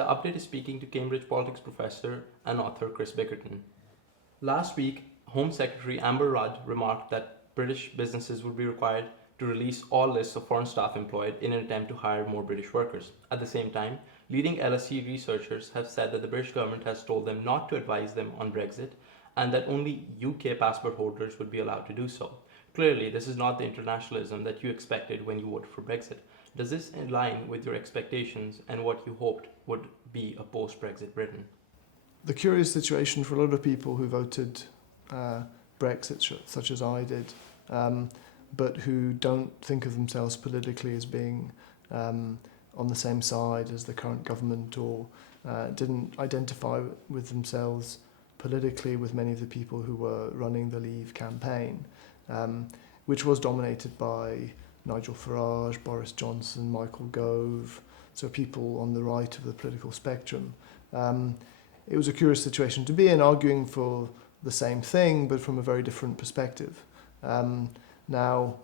The Update is speaking to Cambridge politics professor and author Chris Bickerton. Last week, Home Secretary Amber Rudd remarked that British businesses would be required to release all lists of foreign staff employed in an attempt to hire more British workers. At the same time, leading LSE researchers have said that the British government has told them not to advise them on Brexit and that only UK passport holders would be allowed to do so. Clearly, this is not the internationalism that you expected when you voted for Brexit. Does this align with your expectations and what you hoped would be a post-Brexit Britain? The curious situation for a lot of people who voted Brexit, such as I did, but who don't think of themselves politically as being on the same side as the current government, or didn't identify with themselves politically with many of the people who were running the Leave campaign, which was dominated by Nigel Farage, Boris Johnson, Michael Gove, so people on the right of the political spectrum. It was a curious situation to be in, arguing for the same thing, but from a very different perspective. Now,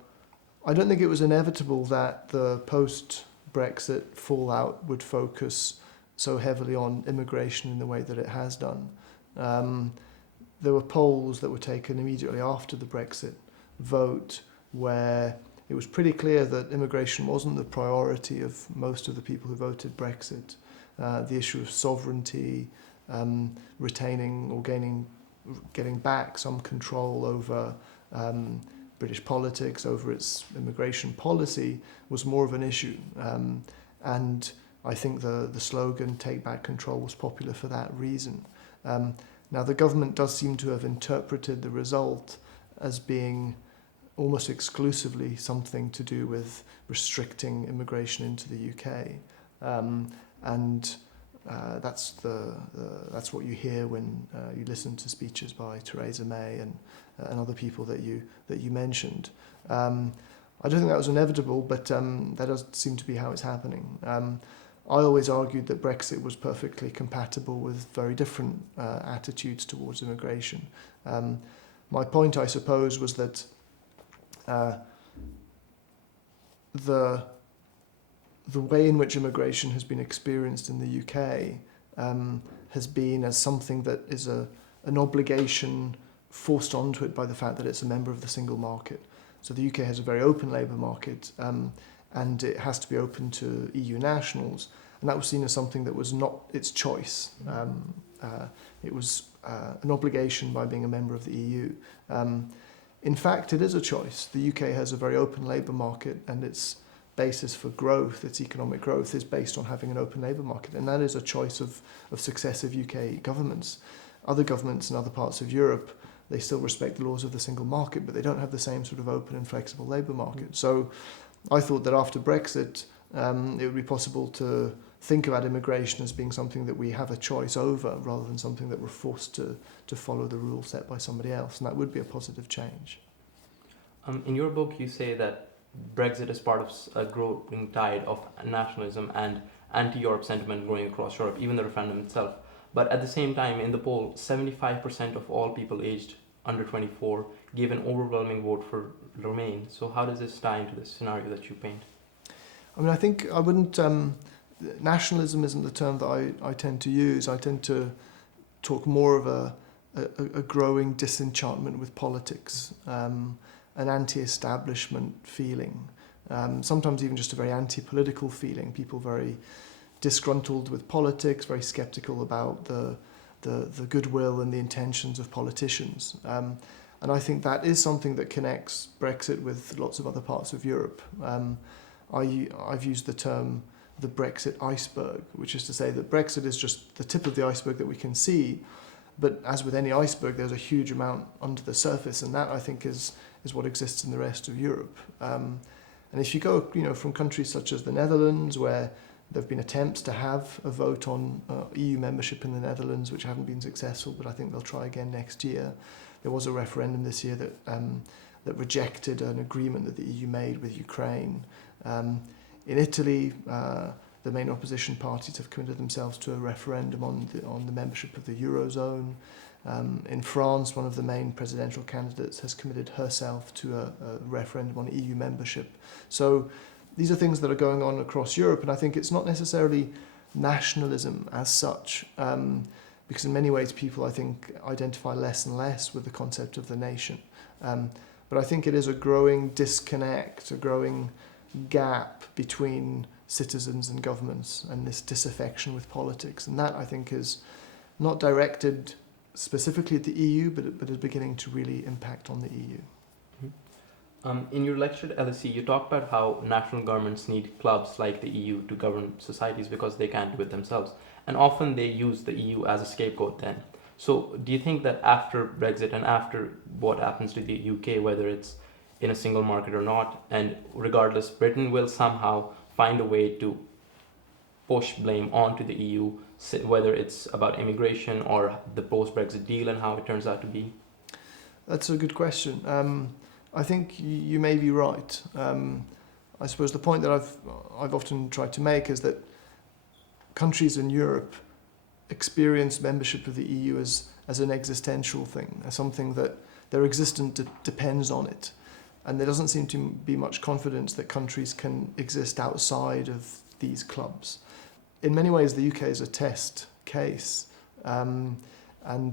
I don't think it was inevitable that the post-Brexit fallout would focus so heavily on immigration in the way that it has done. There were polls that were taken immediately after the Brexit vote where it was pretty clear that immigration wasn't the priority of most of the people who voted Brexit. The issue of sovereignty, retaining or getting back some control over British politics, over its immigration policy, was more of an issue. And I think the slogan, "Take Back Control," was popular for that reason. Now, the government does seem to have interpreted the result as being almost exclusively something to do with restricting immigration into the UK. That's what you hear when you listen to speeches by Theresa May and other people that you mentioned. I don't think that was inevitable, but that does seem to be how it's happening. I always argued that Brexit was perfectly compatible with very different attitudes towards immigration. My point, I suppose, was that the way in which immigration has been experienced in the UK has been as something that is an obligation forced onto it by the fact that it's a member of the single market. So the UK has a very open labour market, and it has to be open to EU nationals, and that was seen as something that was not its choice. It was an obligation by being a member of the EU. In fact, it is a choice. The UK has a very open labour market, and its basis for growth, its economic growth, is based on having an open labour market, and that is a choice of successive UK governments. Other governments in other parts of Europe, they still respect the laws of the single market, but they don't have the same sort of open and flexible labour market. So I thought that after Brexit, it would be possible to think about immigration as being something that we have a choice over, rather than something that we're forced to follow the rules set by somebody else, and that would be a positive change. In your book, you say that Brexit is part of a growing tide of nationalism and anti-Europe sentiment growing across Europe, even the referendum itself. But at the same time, in the poll, 75% of all people aged under 24 gave an overwhelming vote for Remain. So how does this tie into this scenario that you paint? I mean, I think I wouldn't... nationalism isn't the term that I tend to use. I tend to talk more of a growing disenchantment with politics, an anti-establishment feeling, sometimes even just a very anti-political feeling, people very disgruntled with politics, very sceptical about the goodwill and the intentions of politicians. And I think that is something that connects Brexit with lots of other parts of Europe. I've used the term the Brexit iceberg, which is to say that Brexit is just the tip of the iceberg that we can see, but as with any iceberg, there's a huge amount under the surface, and that, I think, is what exists in the rest of Europe. And if you go, from countries such as the Netherlands, where there have been attempts to have a vote on EU membership in the Netherlands, which haven't been successful, but I think they'll try again next year. There was a referendum this year that rejected an agreement that the EU made with Ukraine. In Italy, the main opposition parties have committed themselves to a referendum on the membership of the Eurozone. In France, one of the main presidential candidates has committed herself to a referendum on EU membership. So these are things that are going on across Europe, and I think it's not necessarily nationalism as such, because in many ways people, I think, identify less and less with the concept of the nation. But I think it is a growing disconnect, a growing gap between citizens and governments, and this disaffection with politics. And that, I think, is not directed specifically at the EU, but is beginning to really impact on the EU. In your lecture at LSE, you talked about how national governments need clubs like the EU to govern societies because they can't do it themselves. And often they use the EU as a scapegoat then. So do you think that after Brexit and after what happens to the UK, whether it's in a single market or not, and regardless, Britain will somehow find a way to push blame onto the EU, whether it's about immigration or the post-Brexit deal and how it turns out to be? That's a good question. I think you may be right. I suppose the point that I've often tried to make is that countries in Europe experience membership of the EU as an existential thing, as something that their existence depends on it. And there doesn't seem to be much confidence that countries can exist outside of these clubs. In many ways, the UK is a test case, and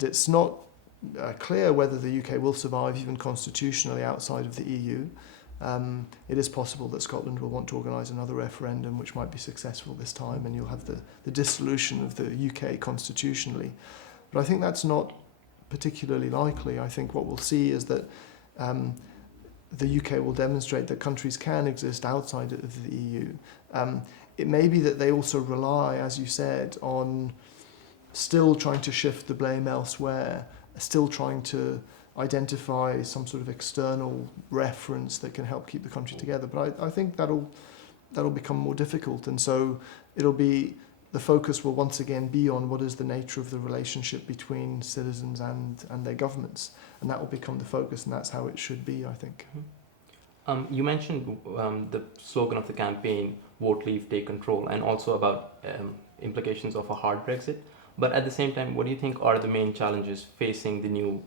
it's not clear whether the UK will survive even constitutionally outside of the EU. It is possible that Scotland will want to organise another referendum which might be successful this time, and you'll have the dissolution of the UK constitutionally. But I think that's not particularly likely. I think what we'll see is that the UK will demonstrate that countries can exist outside of the EU. It may be that they also rely, as you said, on still trying to shift the blame elsewhere, still trying to identify some sort of external reference that can help keep the country together. But I think that'll become more difficult, and so the focus will once again be on what is the nature of the relationship between citizens and their governments, and that will become the focus, and that's how it should be, I think. You mentioned the slogan of the campaign, vote, leave, take control, and also about implications of a hard Brexit. But at the same time, what do you think are the main challenges facing the new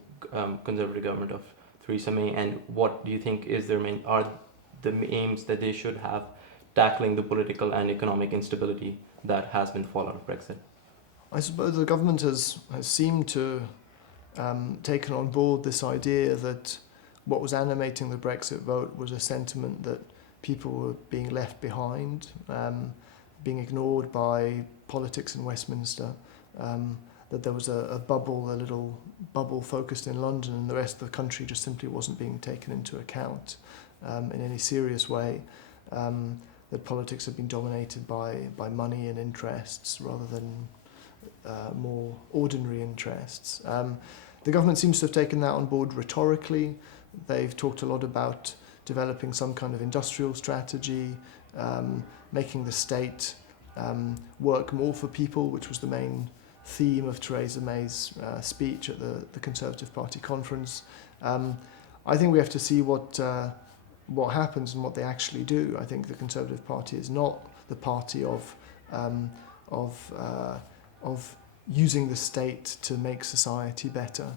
Conservative government of Theresa May, and what do you think are the aims that they should have tackling the political and economic instability that has been the fallout of Brexit? I suppose the government has seemed to taken on board this idea that what was animating the Brexit vote was a sentiment that people were being left behind, being ignored by politics in Westminster, that there was a little bubble focused in London, and the rest of the country just simply wasn't being taken into account in any serious way, that politics had been dominated by money and interests rather than more ordinary interests. The government seems to have taken that on board rhetorically. They've talked a lot about developing some kind of industrial strategy, making the state work more for people, which was the main theme of Theresa May's speech at the Conservative Party conference. I think we have to see what happens and what they actually do. I think the Conservative Party is not the party of using the state to make society better.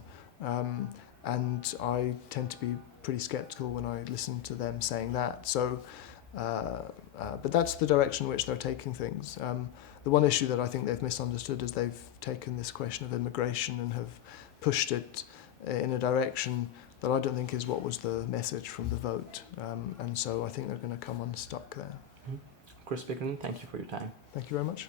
And I tend to be pretty sceptical when I listen to them saying that. So, but that's the direction in which they're taking things. The one issue that I think they've misunderstood is they've taken this question of immigration and have pushed it in a direction that I don't think is what was the message from the vote. And so I think they're going to come unstuck there. Chris Bickerton, thank you for your time. Thank you very much.